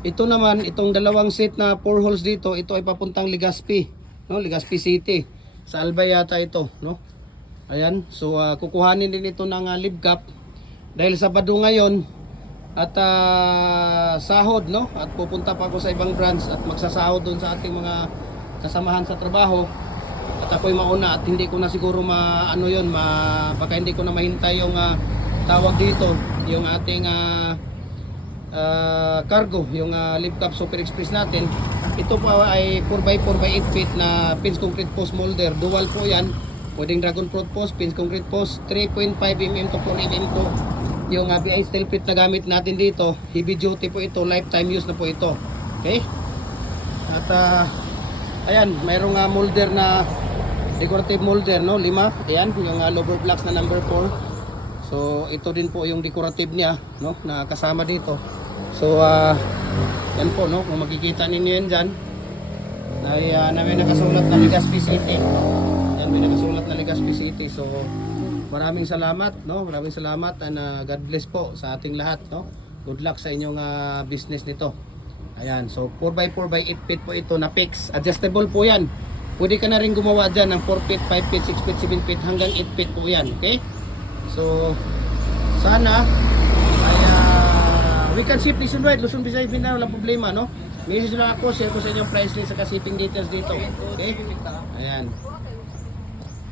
Ito naman, itong dalawang set na 4 holes dito, ito ay papuntang Legazpi, no? Legazpi City. Sa Albay yata ito, no? Ayan, so kukuhanin din ito ng live cap dahil Sabado ngayon at sahod, no? At pupunta pa ako sa ibang branch at magsasahod doon sa ating mga kasamahan sa trabaho. At ako'y mauna at hindi ko na siguro baka hindi ko na mahintay yung tawag dito, yung ating cargo, yung live cap Super Express natin. Ito pa ay 4x4 by 8 feet na pins concrete post molder, dual po yan, pwedeng dragon fruit post, pins concrete post, 3.5 mm to 4 mm to yung BI steel plate na gamit natin dito. Heavy duty po ito, lifetime use na po ito. Okay, at ayan, mayroong molder na decorative molder, no? 5, ayan, yung lower blocks na number 4. So ito din po yung decorative niya, no, na kasama dito. So yan po, no, kung makikita ninyo yan dyan na may nakasulat na Legazpi City. Yan, may nakasulat na Legazpi City. So maraming salamat, no, maraming salamat and God bless po sa ating lahat, no. Good luck sa inyong business nito. Ayan, so 4x4 by 8 feet po ito na fix. Adjustable po yan. Pwede ka na rin gumawa dyan ng 4 feet, 5 feet, 6 feet, 7 feet hanggang 8 feet po yan. Okay? So, sana ay we can ship nationwide, Luzon, Visayas, Mindanao, walang problema, no? Message lang ako, share ko sa inyo price list sa shipping details dito. Okay? Ayan.